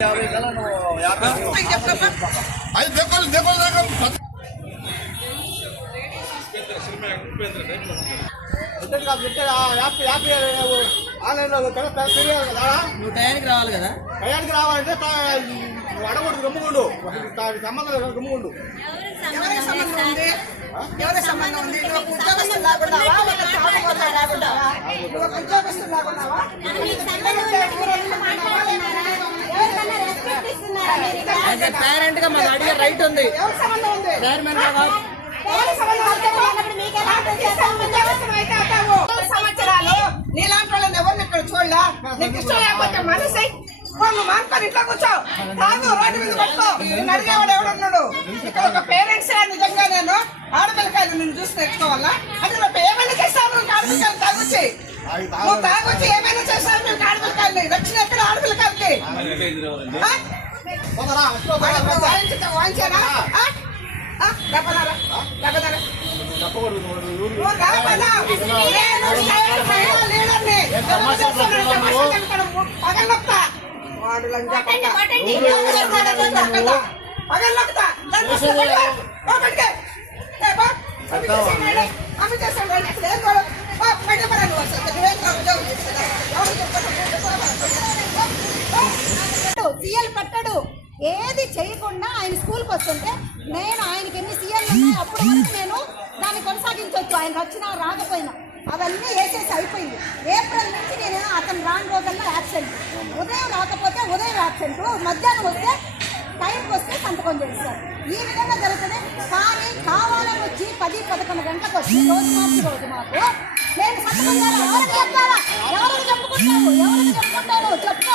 ఆన్లైన్లో తెలియాలి కదా, నువ్వు టయానికి రావాలి కదా. టయానికి రావాలంటే అడగొడు గమ్ముగుండు, సంబంధం లేదు, గమ్ముగుండు. ఎవరి సంబంధం ఉంది? ఉద్యోగస్తులు లాగున్నావా? ఉద్యోగస్తులు లాగున్నావా? పేరెంట్ గా మాకు అడిగే రైట్ ఉంది. ఎవరి సంబంధం ఉంది? చైర్మన్ గా కాదు. సంవత్సరాలు నీలాంటి వాళ్ళని ఎవరిని ఇక్కడ చూడలా. నీకు ఇష్టం లేకపోతే మనసు మానుకొని ఇంట్లో కూర్చో, తాగు రోడ్డు మీద పట్టుకో. నేను అడిగేవాడు ఎవడున్నాడు ఇక్కడ? ఒక పేరెంట్స్ నిజంగా నేను ఆడపిల్లకాయలు నేను చూసి తెచ్చుకోవాలా? అంటే నువ్వు ఏమైనా చేస్తావు? నువ్వు ఆడపిల్లకాయలు తాగొచ్చి నువ్వు తాగొచ్చి ఏమైనా చేస్తావు? నువ్వు ఆడపిల్లకాయలు రక్షణ ఎక్కడ? ఆడపిల్లకాయలకి వాయించారా? సీఎల్ పట్టాడు, ఏది చేయకుండా ఆయన స్కూల్కి వస్తుంటే నేను ఆయనకి ఎన్ని సీఎల్లు ఉన్నాయి అప్పుడు వరకు నేను దాన్ని కొనసాగించవచ్చు. ఆయన వచ్చినా రాకపోయినా అవన్నీ వేసేసి అయిపోయింది. ఏప్రిల్ నుంచి నేను అతను రాని రోజుల్లో యాబ్సెంట్. ఉదయం రాకపోతే ఉదయం యాబ్సెంట్, మధ్యాహ్నం వస్తే టైంకి వస్తే సంతకం చేస్తారు. ఈ విధంగా జరుగుతుంది. కానీ కావాలని వచ్చి 10-11 గంటలకు వచ్చి రోజు మార్చి రోజు మాకు నేను సంతకం చేయాలి. ఎవరికి చెప్తారా? ఎవరికి చెప్పుకుంటావు? ఎవరికి చెప్పుకుంటావు? చెప్పు.